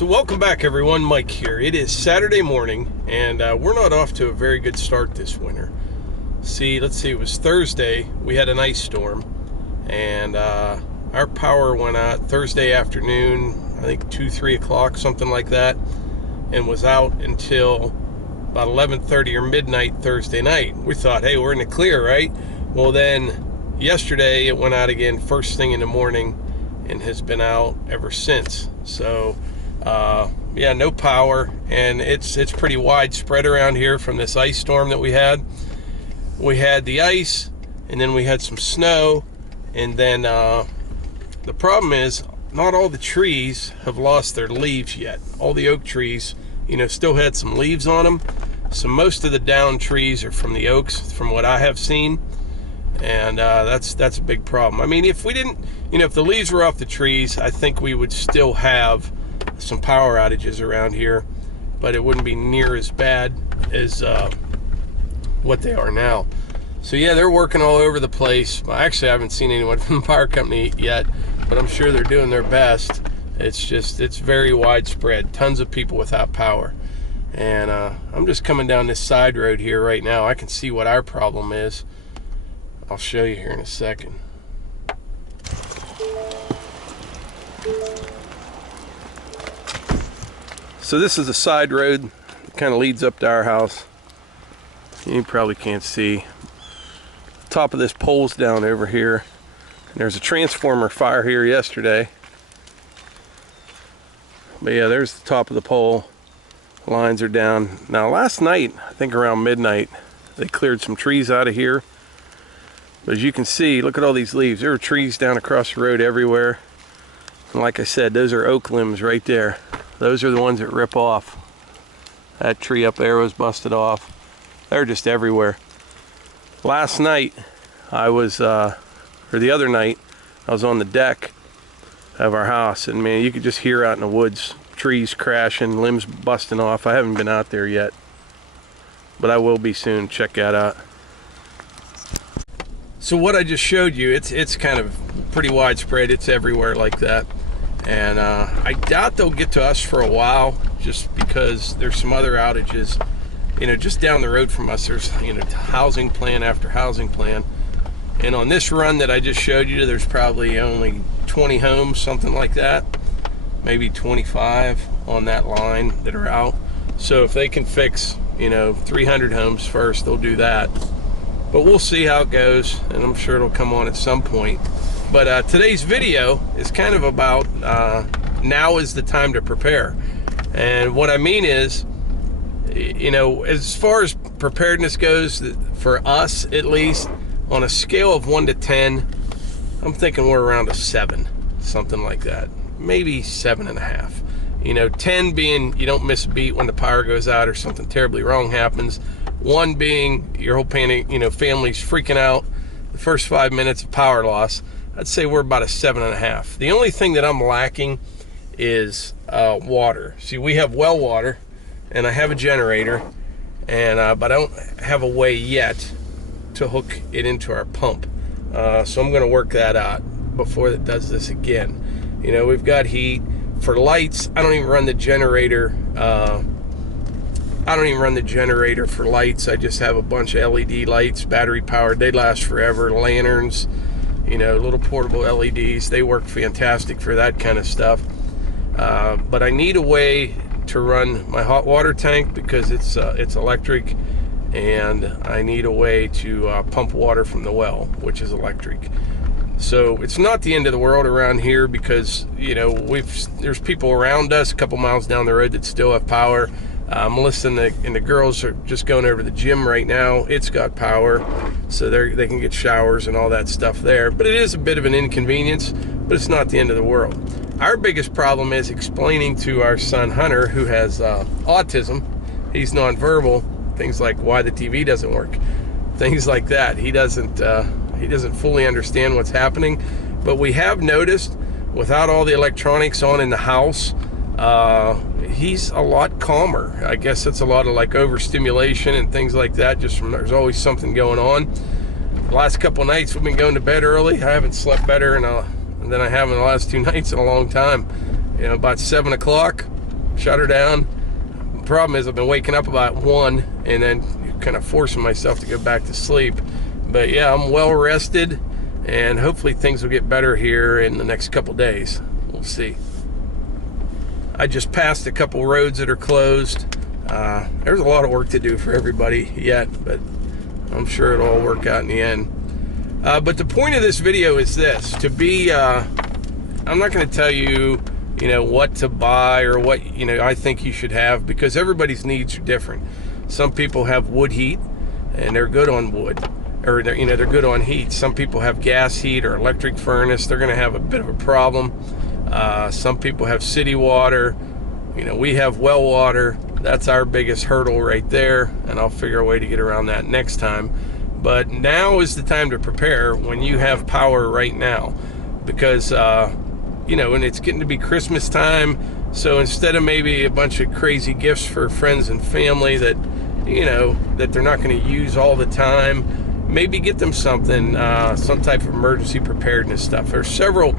So welcome back everyone, Mike here. It is Saturday morning and we're not off to a very good start this winter. Let's see, it was Thursday, we had an ice storm and our power went out Thursday afternoon, I think 2-3 o'clock, something like that, and was out until about 11:30 or midnight Thursday night. We thought, hey, we're in the clear, right? Well, then yesterday it went out again first thing in the morning and has been out ever since. So yeah, no power, and it's pretty widespread around here from this ice storm that we had. We had the ice, and then we had some snow, and then the problem is not all the trees have lost their leaves yet. All the oak trees, you know, still had some leaves on them. So most of the down trees are from the oaks, from what I have seen, and that's a big problem. I mean, if we didn't, you know, if the leaves were off the trees, I think we would still have some power outages around here, but it wouldn't be near as bad as what they are now. So yeah, they're working all over the place. Well, actually, I haven't seen anyone from the power company yet, but I'm sure they're doing their best. It's very widespread. Tons of people without power. And I'm just coming down this side road here right now. I can see what our problem is. I'll show you here in a second. So this is a side road, kind of leads up to our house. You probably can't see. Top of this pole's down over here. And there's a transformer fire here yesterday. But yeah, there's the top of the pole. Lines are down. Now last night, I think around midnight, they cleared some trees out of here. But as you can see, look at all these leaves. There are trees down across the road everywhere. And like I said, those are oak limbs right there. Those are the ones that rip off. That tree up there was busted off. They're just everywhere. Last night, or the other night, I was on the deck of our house, and man, you could just hear out in the woods, trees crashing, limbs busting off. I haven't been out there yet, but I will be soon. Check that out. So what I just showed you, it's kind of pretty widespread. It's everywhere like that. And I doubt they'll get to us for a while, just because there's some other outages. You know, just down the road from us, there's, you know, housing plan after housing plan. And on this run that I just showed you, there's probably only 20 homes, something like that. Maybe 25 on that line that are out. So if they can fix, you know, 300 homes first, they'll do that. But we'll see how it goes, and I'm sure it'll come on at some point. But today's video is kind of about now is the time to prepare. And what I mean is, you know, as far as preparedness goes, for us at least, on a scale of 1 to 10, I'm thinking we're around a 7, something like that. Maybe 7.5. You know, 10 being you don't miss a beat when the power goes out or something terribly wrong happens. 1 being your whole panic, you know, family's freaking out. The first 5 minutes of power loss. I'd say we're about a 7.5. The only thing that I'm lacking is water. See, we have well water, and I have a generator, and but I don't have a way yet to hook it into our pump. So I'm going to work that out before it does this again. You know, we've got heat. For lights, I don't even run the generator. I don't even run the generator for lights. I just have a bunch of LED lights, battery powered. They last forever. Lanterns, you know, little portable LEDs. They work fantastic for that kind of stuff. But I need a way to run my hot water tank because it's electric, and I need a way to pump water from the well, which is electric. So it's not the end of the world around here because, you know, there's people around us a couple miles down the road that still have power. Melissa and the girls are just going over to the gym right now. It's got power, so they can get showers and all that stuff there. But it is a bit of an inconvenience, but it's not the end of the world. Our biggest problem is explaining to our son Hunter, who has autism. He's nonverbal. Things like why the TV doesn't work, things like that. He doesn't fully understand what's happening. But we have noticed, without all the electronics on in the house, he's a lot calmer. I guess it's a lot of like overstimulation and things like that, just from there's always something going on. The last couple nights we've been going to bed early. I haven't slept better than I have in the last 2 nights in a long time. You know, about 7 o'clock, shut her down. The problem is I've been waking up about 1 and then kind of forcing myself to go back to sleep. But yeah, I'm well rested, and hopefully things will get better here in the next couple days. We'll see. I just passed a couple roads that are closed. There's a lot of work to do for everybody yet, but I'm sure it'll all work out in the end. But the point of this video is this: to be, I'm not going to tell you, what to buy or what, I think you should have, because everybody's needs are different. Some people have wood heat and they're good on wood, or they're good on heat. Some people have gas heat or electric furnace. They're going to have a bit of a problem. Some people have city water. We have well water. That's our biggest hurdle right there, and I'll figure a way to get around that next time. But now is the time to prepare when you have power right now, because and it's getting to be Christmas time. So instead of maybe a bunch of crazy gifts for friends and family that that they're not going to use all the time, maybe get them something, some type of emergency preparedness stuff. There's several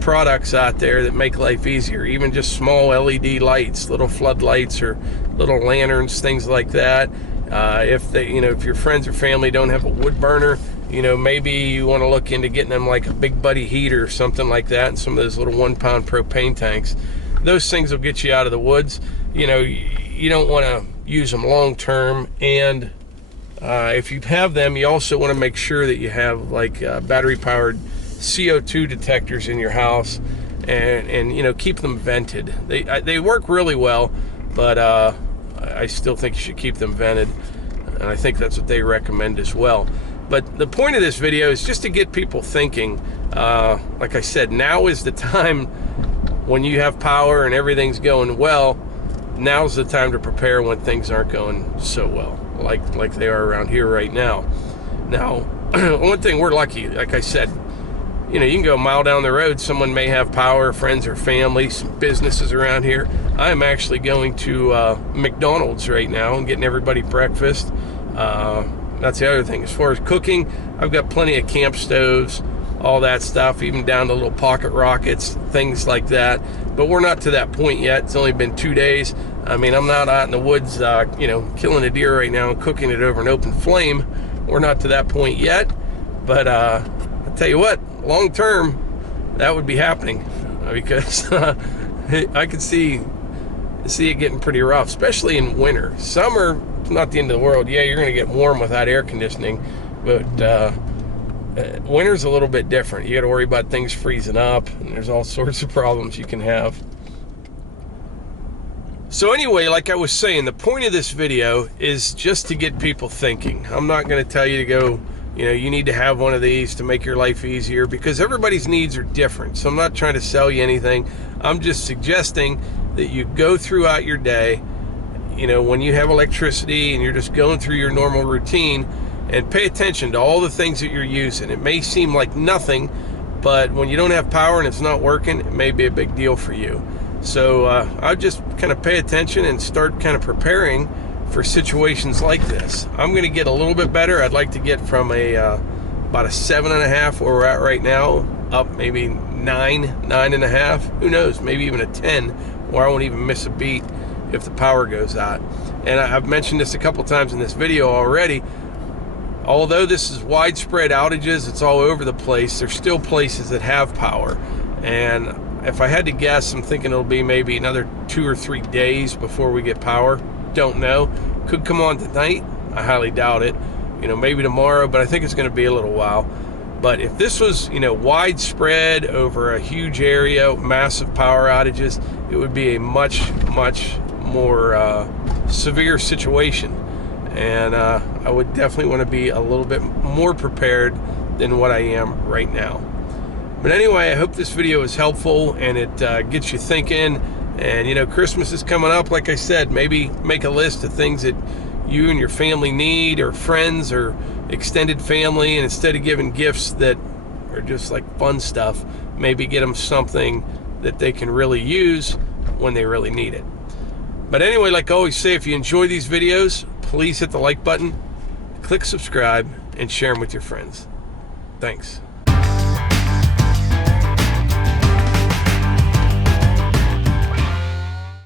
products out there that make life easier, even just small LED lights, little floodlights or little lanterns, things like that. If your friends or family don't have a wood burner, maybe you want to look into getting them like a Big Buddy heater or something like that, and some of those little 1-pound propane tanks. Those things will get you out of the woods. You don't want to use them long term, and if you have them, you also want to make sure that you have like battery powered CO2 detectors in your house, and keep them vented. They work really well, but I still think you should keep them vented, and I think that's what they recommend as well. But the point of this video is just to get people thinking. Like I said, now is the time when you have power and everything's going well. Now's the time to prepare when things aren't going so well, like they are around here right now. Now, one thing, we're lucky. Like I said, you can go a mile down the road, someone may have power, friends or family, some businesses around here. I'm actually going to McDonald's right now and getting everybody breakfast. That's the other thing. As far as cooking, I've got plenty of camp stoves, all that stuff, even down to little pocket rockets, things like that. But we're not to that point yet. It's only been 2 days. I mean, I'm not out in the woods, killing a deer right now and cooking it over an open flame. We're not to that point yet. But I'll tell you what, long term, that would be happening, because I could see it getting pretty rough, especially in winter. Summer, it's not the end of the world. Yeah, you're going to get warm without air conditioning, but winter's a little bit different. You got to worry about things freezing up, and there's all sorts of problems you can have. So anyway, like I was saying, the point of this video is just to get people thinking. I'm not going to tell you to go, you need to have one of these to make your life easier, because everybody's needs are different. So I'm not trying to sell you anything. I'm just suggesting that you go throughout your day, when you have electricity and you're just going through your normal routine, and pay attention to all the things that you're using. It may seem like nothing, but when you don't have power and it's not working, it may be a big deal for you. So I just kind of pay attention and start kind of preparing for situations like this. I'm going to get a little bit better. I'd like to get from about a 7.5 where we're at right now, up maybe 9.5. Who knows? Maybe even a 10, where I won't even miss a beat if the power goes out. And I've mentioned this a couple times in this video already. Although this is widespread outages, it's all over the place, there's still places that have power. And if I had to guess, I'm thinking it'll be maybe another 2 or 3 days before we get power. Don't know. Could come on tonight. I highly doubt it. Maybe tomorrow, but I think it's going to be a little while. But if this was, widespread over a huge area, massive power outages, it would be a much, much more severe situation. And I would definitely want to be a little bit more prepared than what I am right now. But anyway, I hope this video is helpful and it gets you thinking. And Christmas is coming up. Like I said, maybe make a list of things that you and your family need, or friends or extended family, and instead of giving gifts that are just like fun stuff, maybe get them something that they can really use when they really need it. But anyway, like I always say, if you enjoy these videos, please hit the like button, click subscribe, and share them with your friends. Thanks.